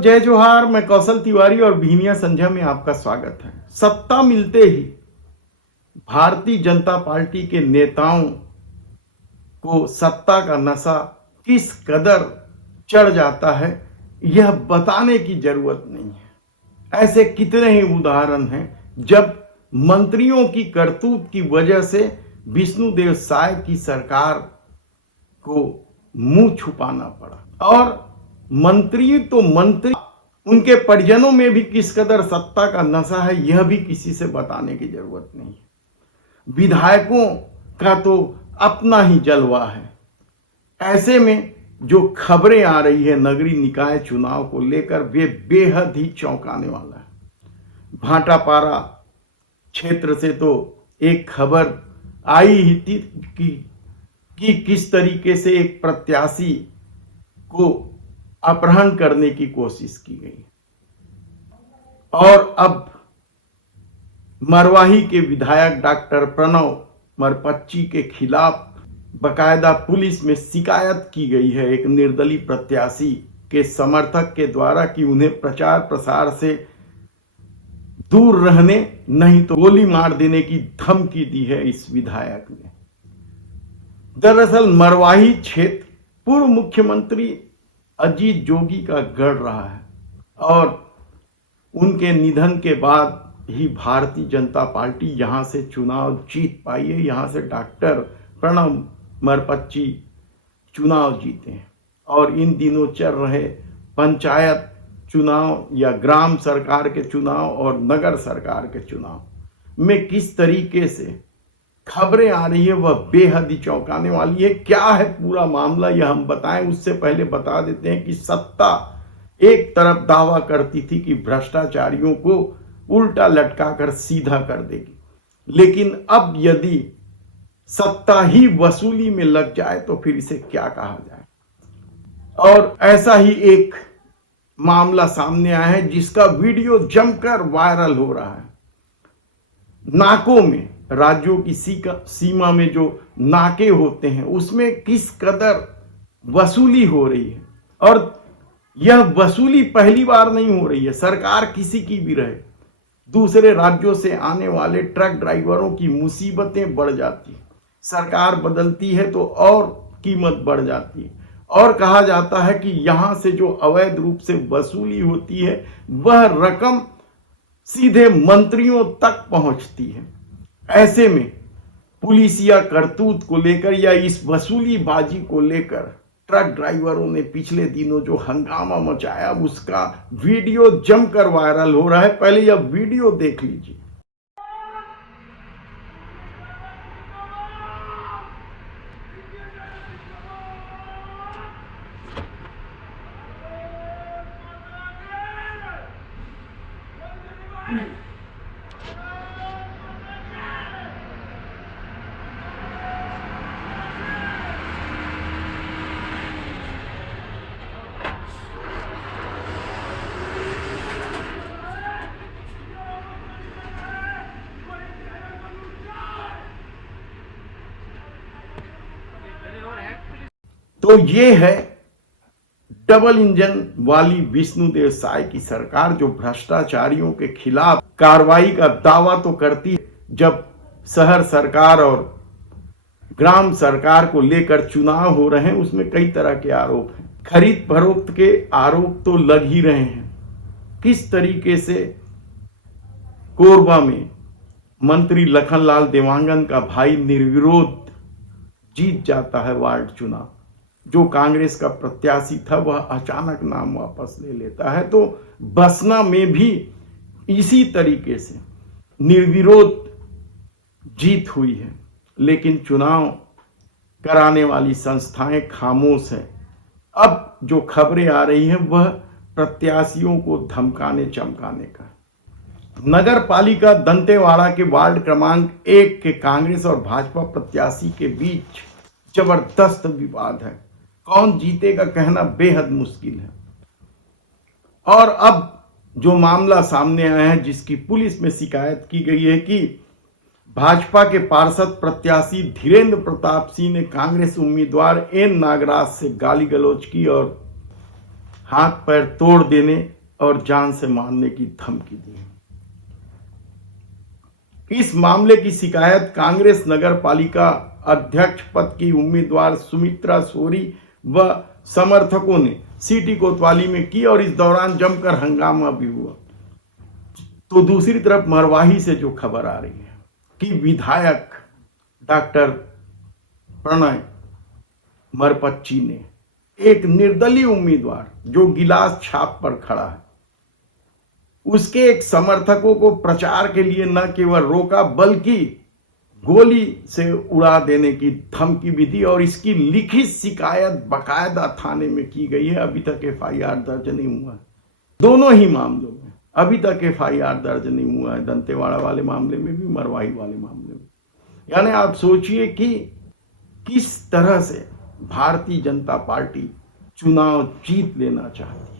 जय जोहार। मैं कौशल तिवारी और भिनिया संध्या में आपका स्वागत है। सत्ता मिलते ही भारतीय जनता पार्टी के नेताओं को सत्ता का नशा किस कदर चढ़ जाता है यह बताने की जरूरत नहीं है। ऐसे कितने ही उदाहरण हैं जब मंत्रियों की करतूत की वजह से विष्णुदेव साय की सरकार को मुंह छुपाना पड़ा। और मंत्री तो मंत्री, उनके परिजनों में भी किस कदर सत्ता का नशा है यह भी किसी से बताने की जरूरत नहीं है। विधायकों का तो अपना ही जलवा है। ऐसे में जो खबरें आ रही है नगरीय निकाय चुनाव को लेकर वे बेहद ही चौंकाने वाला है। भाटापारा क्षेत्र से तो एक खबर आई ही थी कि किस तरीके से एक प्रत्याशी को अपहरण करने की कोशिश की गई और अब मरवाही के विधायक डॉक्टर प्रणव मरपच्ची के खिलाफ बकायदा पुलिस में शिकायत की गई है एक निर्दलीय प्रत्याशी के समर्थक के द्वारा कि उन्हें प्रचार प्रसार से दूर रहने नहीं तो गोली मार देने की धमकी दी है इस विधायक ने। दरअसल मरवाही क्षेत्र पूर्व मुख्यमंत्री अजीत जोगी का गढ़ रहा है और उनके निधन के बाद ही भारतीय जनता पार्टी यहां से चुनाव जीत पाई है। यहां से डॉक्टर प्रणव मरपच्ची चुनाव जीते हैं और इन दिनों चल रहे पंचायत चुनाव या ग्राम सरकार के चुनाव और नगर सरकार के चुनाव में किस तरीके से खबरें आ रही है वह बेहद ही चौंकाने वाली है। क्या है पूरा मामला यह हम बताएं उससे पहले बता देते हैं कि सत्ता एक तरफ दावा करती थी कि भ्रष्टाचारियों को उल्टा लटकाकर सीधा कर देगी, लेकिन अब यदि सत्ता ही वसूली में लग जाए तो फिर इसे क्या कहा जाए। और ऐसा ही एक मामला सामने आया है जिसका वीडियो जमकर वायरल हो रहा है। नाकों में, राज्यों की सीमा में जो नाके होते हैं उसमें किस कदर वसूली हो रही है और यह वसूली पहली बार नहीं हो रही है। सरकार किसी की भी रहे, दूसरे राज्यों से आने वाले ट्रक ड्राइवरों की मुसीबतें बढ़ जाती है। सरकार बदलती है तो और कीमत बढ़ जाती है और कहा जाता है कि यहां से जो अवैध रूप से वसूली होती है वह रकम सीधे मंत्रियों तक पहुंचती है। ऐसे में पुलिसिया करतूत को लेकर या इस वसूली बाजी को लेकर ट्रक ड्राइवरों ने पिछले दिनों जो हंगामा मचाया उसका वीडियो जमकर वायरल हो रहा है। पहले यह वीडियो देख लीजिए। तो ये है डबल इंजन वाली विष्णुदेव साय की सरकार जो भ्रष्टाचारियों के खिलाफ कार्रवाई का दावा तो करती है जब शहर सरकार और ग्राम सरकार को लेकर चुनाव हो रहे हैं उसमें कई तरह के आरोप हैं। खरीद फरोख्त के आरोप तो लग ही रहे हैं। किस तरीके से कोरबा में मंत्री लखनलाल देवांगन का भाई निर्विरोध जीत जाता है वार्ड चुनाव। जो कांग्रेस का प्रत्याशी था वह अचानक नाम वापस ले लेता है। तो बसना में भी इसी तरीके से निर्विरोध जीत हुई है, लेकिन चुनाव कराने वाली संस्थाएं खामोश हैं। अब जो खबरें आ रही हैं वह प्रत्याशियों को धमकाने चमकाने का। नगर पालिका दंतेवाड़ा के वार्ड क्रमांक 1 के कांग्रेस और भाजपा प्रत्याशी के बीच जबरदस्त विवाद है। कौन जीतेगा कहना बेहद मुश्किल है। और अब जो मामला सामने आया है जिसकी पुलिस में शिकायत की गई है कि भाजपा के पार्षद प्रत्याशी धीरेन्द्र प्रताप सिंह ने कांग्रेस उम्मीदवार एन नागराज से गाली गलौज की और हाथ पैर तोड़ देने और जान से मारने की धमकी दी। इस मामले की शिकायत कांग्रेस नगर पालिका अध्यक्ष पद की उम्मीदवार सुमित्रा सोरी व समर्थकों ने सिटी कोतवाली में की और इस दौरान जमकर हंगामा भी हुआ। तो दूसरी तरफ मरवाही से जो खबर आ रही है कि विधायक डॉक्टर प्रणय मरपच्ची ने एक निर्दलीय उम्मीदवार जो गिलास छाप पर खड़ा है उसके एक समर्थकों को प्रचार के लिए न केवल रोका बल्कि गोली से उड़ा देने की धमकी भी दी और इसकी लिखित शिकायत बकायदा थाने में की गई है। अभी तक एफआईआर दर्ज नहीं हुआ है दोनों ही मामलों में। अभी तक एफआईआर दर्ज नहीं हुआ है, दंतेवाड़ा वाले मामले में भी, मरवाही वाले मामले में। यानी आप सोचिए कि किस तरह से भारतीय जनता पार्टी चुनाव जीत लेना चाहती है।